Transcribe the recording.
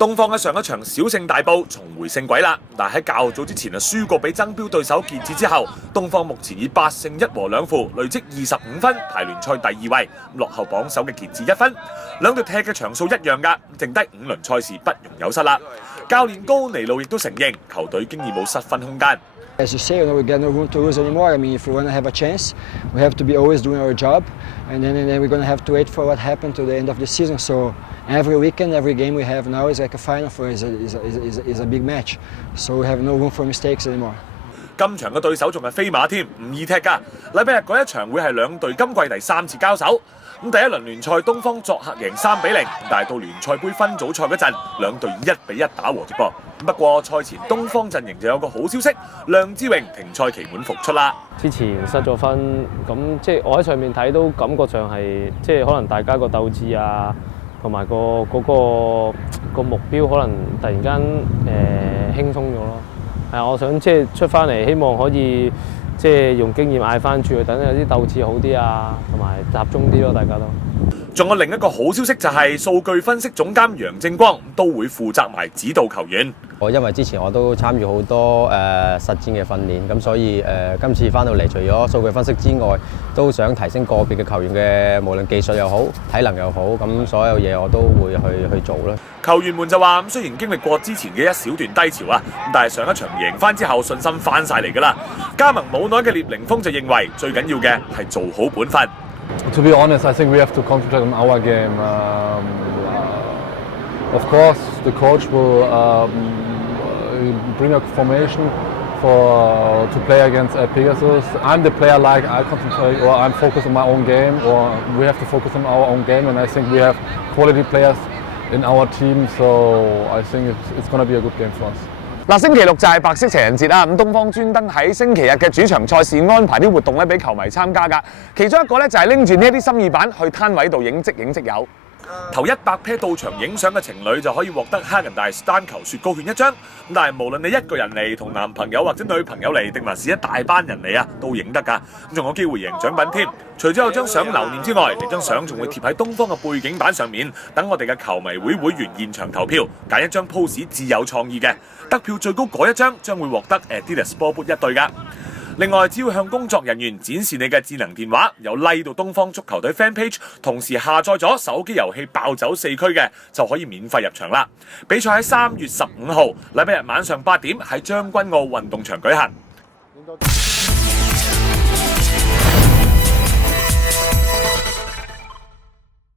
東方喺上一場小勝大埔，重回勝軌啦。但喺較早之前輸過俾爭標對手傑志之後，東方目前以8勝1和2負，累積25分，排聯賽第2位，落後榜首嘅傑志1分。兩隊踢嘅場數一樣㗎，剩低5輪賽事不容有失啦。教練高尼路亦都承認球隊經已冇失分空間。As you say, we got no room to lose anymore. I mean, if we want to have a chance, we have to be always doing our job, and then we're going to have to wait for what happened to the end of the season. So every weekend, every game we have now is like a final for us, is a big match. So we have no room for mistakes anymore. 今場嘅對手仲係飛馬添，唔易踢㗎。禮拜日嗰一場會係兩隊今季第3次交手。咁第一輪聯賽東方作客贏3-0，但係到聯賽杯分組賽嗰陣，兩隊以1-1打和啫噃。不過賽前東方陣營就有個好消息，梁志榮停賽期滿復出啦。之前失咗分，咁即係我喺上面睇到感覺上係即係可能大家個鬥志啊，同埋個目標可能突然間輕鬆咗咯。係我想即係出翻嚟，希望可以即係用經驗嗌翻住，等有啲鬥志好啲啊，同埋集中啲咯，大家都。仲有另一個好消息就係數據分析總監楊正光都會負責埋指導球員。因為之前我都參與好多實戰嘅訓練，咁所以今次翻到嚟，除咗數據分析之外，都想提升個別嘅球員嘅無論技術又好、體能又好，咁所有嘢我都會去做啦。球員們就話：雖然經歷過之前嘅一小段低潮啊，但係上一場贏翻之後，信心翻晒嚟㗎啦。加盟冇耐嘅聶凌峰就認為最緊要嘅係做好本分。To be honest, I think we have to concentrate on our game. Of course, the coach will bring a formation to play against Pegasus. I'm the player like I concentrate or I'm focused on my own game, or we have to focus on our own game. And I think we have quality players in our team, so I think it's going to be a good game for us. 嗱，星期六就係白色情人節啦，咁東方專登喺星期日嘅主場賽事安排啲活動咧，俾球迷參加㗎。其中一個咧就係拎住呢一啲心意版去攤位度影即有。頭100 pair 到場影相嘅情侶就可以獲得哈根達斯單球雪糕券1張。咁但係無論你一個人嚟、同男朋友或者女朋友嚟，定還是一大班人嚟啊，都影得㗎。咁仲有機會贏獎品添。除咗有張相留念之外，呢張相仲會貼喺東方嘅背景板上面，等我哋嘅球迷會會員現場投票，揀一張 pose 自有創意嘅，得票最高嗰一張將會獲得 Adidas 波 boot 1對㗎。另外，只要向工作人員展示你嘅智能電話，有 like 到東方足球隊 fan page， 同時下載咗手機遊戲暴走4區嘅，就可以免費入場啦。比賽喺3月15號禮拜日晚上8點喺將軍澳運動場舉行。